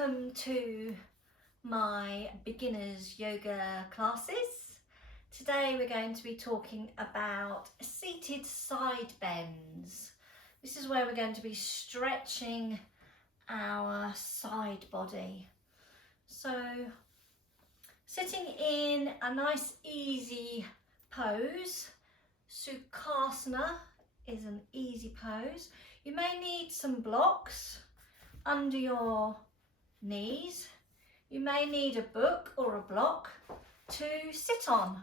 Welcome to my beginners yoga classes. Today we're going to be talking about seated side bends. This is where we're going to be stretching our side body. So sitting in a nice easy pose. Sukhasana is an easy pose. You may need some blocks under your knees. You may need a book or a block to sit on.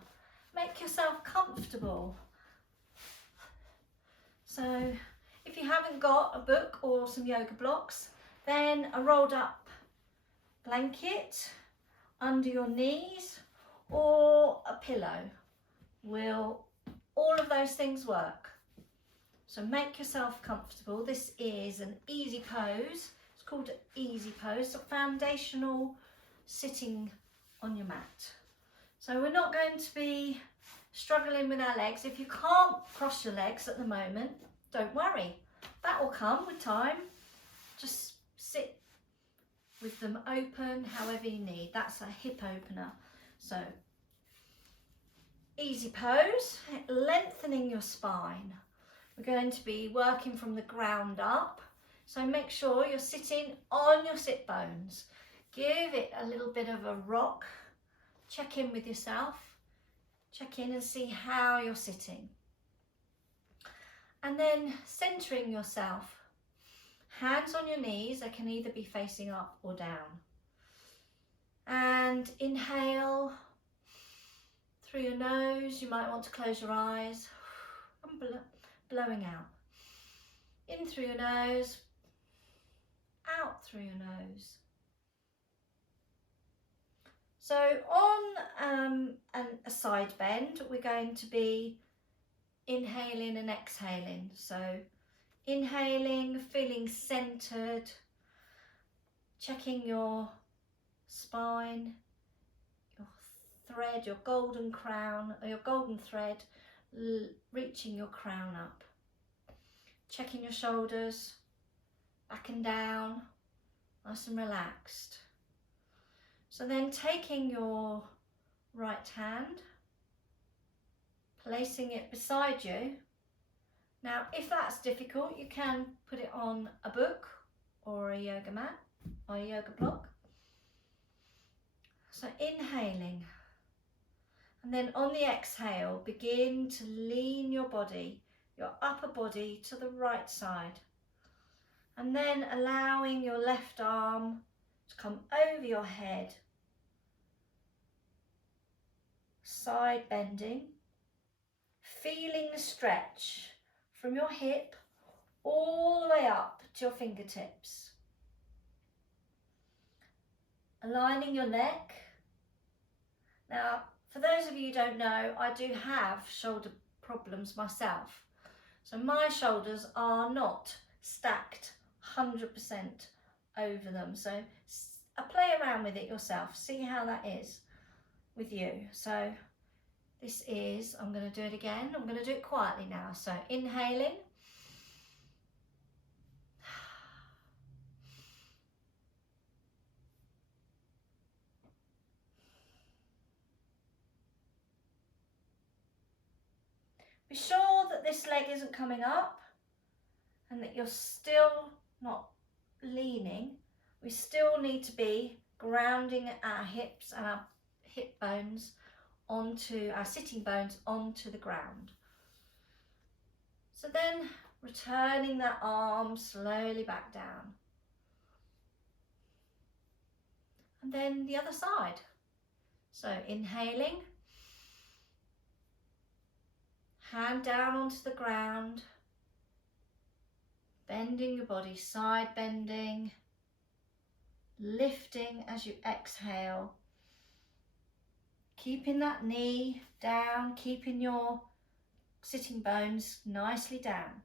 Make yourself comfortable. So if you haven't got a book or some yoga blocks, then a rolled up blanket under your knees or a pillow all of those things work. So make yourself comfortable. This is an easy pose. It's called an easy pose, a foundational sitting on your mat. So we're not going to be struggling with our legs. If you can't cross your legs at the moment, don't worry. That will come with time. Just sit with them open however you need. That's a hip opener. So easy pose, lengthening your spine. We're going to be working from the ground up. So make sure you're sitting on your sit bones. Give it a little bit of a rock. Check in with yourself. Check in and see how you're sitting. And then centering yourself. Hands on your knees. They can either be facing up or down. And inhale through your nose. You might want to close your eyes. And blowing out. In through your nose. Out through your nose. So on a side bend, we're going to be inhaling and exhaling. So inhaling, feeling centered, checking your spine, your thread, your golden crown, or your golden thread, reaching your crown up. Checking your shoulders, back and down, nice and relaxed. So then taking your right hand, placing it beside you. Now, if that's difficult, you can put it on a book or a yoga mat or a yoga block. So inhaling. And then on the exhale, begin to lean your body, your upper body to the right side. And then allowing your left arm to come over your head. Side bending. Feeling the stretch from your hip all the way up to your fingertips. Aligning your neck. Now, for those of you who don't know, I do have shoulder problems myself. So my shoulders are not stacked 100% over them. So play around with it yourself. See how that is with you. So this is, I'm going to do it again. I'm going to do it quietly now. So inhaling. Be sure that this leg isn't coming up and that you're still not leaning. We still need to be grounding our hips and our hip bones onto our sitting bones onto the ground. So then returning that arm slowly back down. And then the other side. So inhaling. Hand down onto the ground, bending your body, side bending, lifting as you exhale, keeping that knee down, keeping your sitting bones nicely down,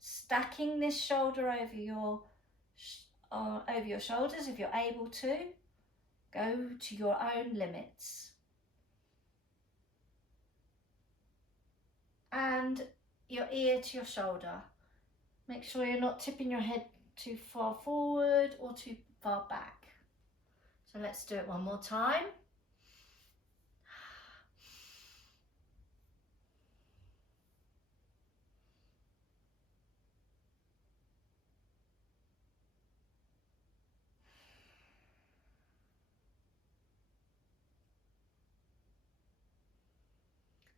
stacking this shoulder over your shoulders if you're able to, go to your own limits. And your ear to your shoulder. Make sure you're not tipping your head too far forward or too far back. So let's do it one more time.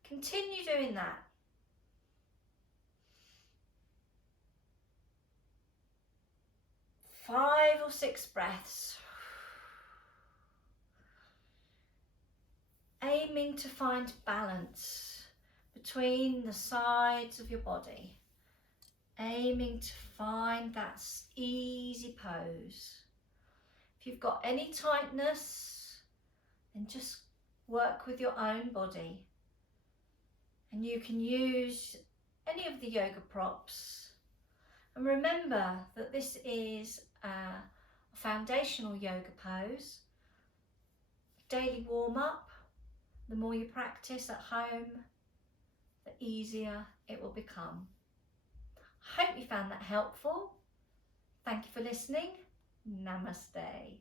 Continue doing that. Five or six breaths. Aiming to find balance between the sides of your body. Aiming to find that easy pose. If you've got any tightness, then just work with your own body. And you can use any of the yoga props. And remember that this is a foundational yoga pose. Daily warm-up. The more you practice at home, the easier it will become. I hope you found that helpful. Thank you for listening. Namaste.